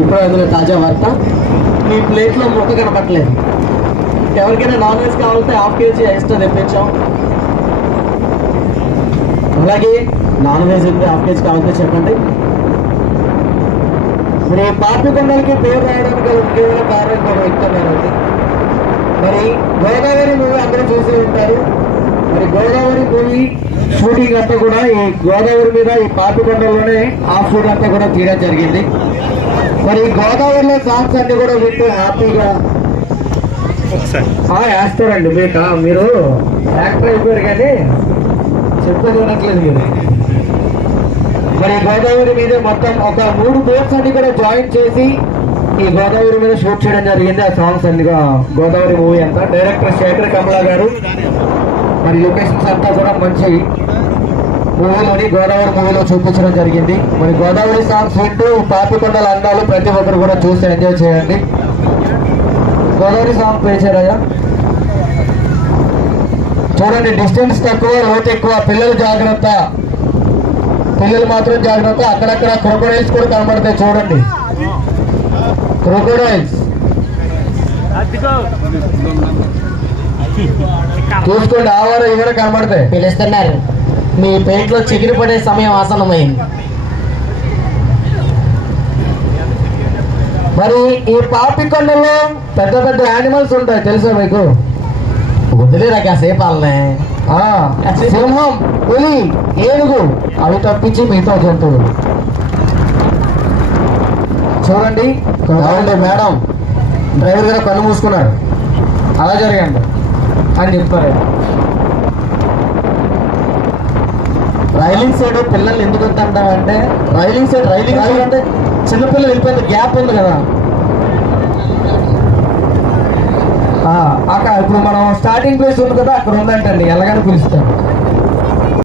ఇప్పుడు అందులో తాజా వార్త, మీ ప్లేట్లో ముక్క కనపట్లేదు. ఎవరికైనా నాన్ వెజ్ కావాలంటే హాఫ్ కేజీ ఎక్స్ట్రా తెప్పించాం. అలాగే నాన్ వెజ్ ఉంది, హాఫ్ కేజీ కావాలంటే చెప్పండి. మరి పాపికొండలకి పేరు రావడానికి గల ముఖ్యమైన కారణం కూడా వ్యక్తమైనది. మరి గోదావరి మూవీ అందరూ చూసి ఉంటారు. మరి గోదావరి మూవీ షూటింగ్ అంతా కూడా ఈ గోదావరి మీద ఈ పాపికొండలోనే ఆ షూట్ అంతా కూడా తీయడం జరిగింది. మరి గోదావరిలో సాంగ్స్ అన్ని కూడా వింటూ హ్యాపీగా వేస్తారండి. మీరు యాక్టర్ అయిపోయారు కానీ చెప్పేది వినట్లేదు మీరు. మరి గోదావరి మీద మొత్తం ఒక 3 బోట్స్ అన్ని కూడా జాయిన్ చేసి ఈ గోదావరి మీద షూట్ చేయడం జరిగింది. ఆ సాంగ్స్ అన్నిగా గోదావరి మూవీ అంతా డైరెక్టర్ శేఖర్ కమలా గారు. మరి లొకేషన్స్ అంతా కూడా మంచి మూవీలోని గోదావరి మూవీలో చూపించడం జరిగింది. మరి గోదావరి సాంగ్స్ వింటూ పాపికొండల అందాలు ప్రతి ఒక్కరు కూడా చూసి ఎంజాయ్ చేయండి. గోదావరి సాంగ్ పేచారయ్యా చూడండి. డిస్టెన్స్ తక్కువ, లోతు ఎక్కువ. పిల్లలు జాగ్రత్త, పిల్లలు మాత్రం జాగ్రత్త. అక్కడక్కడ క్రొకోడైల్స్ కూడా కనబడతాయి చూడండి. క్రొకోడైల్స్ చూసుకోండి. ఆవారు ఇవి కూడా కనబడతాయి. పిలుస్తున్నారు. మీ పేట్లో చిగిరి పడే సమయం ఆసన్నమైంది. మరి ఈ పాపికొండలో పెద్ద పెద్ద యానిమల్స్ ఉంటాయి, తెలుసా మీకు? వదిలేరా కాసేపు వాళ్ళనే. సింహం, పులి, ఏనుగు, అవి తప్పించి మిగతా జంతువులు చూడండి. మేడం డ్రైవర్ గారు కన్ను మూసుకున్నారు, అలా జరగండి అని చెప్తారు. రైలింగ్ సైడ్ పిల్లల్ని ఎందుకు వద్దంటామంటే, రైలింగ్ సైడ్ అంటే చిన్నపిల్లలు వెళ్ళిపోయింది, గ్యాప్ ఉంది కదా. అక్కడ ఇప్పుడు మనం స్టార్టింగ్ ప్లేస్ ఉంది కదా, అక్కడ ఉందంటండి, ఎలాగని పిలుస్తారు.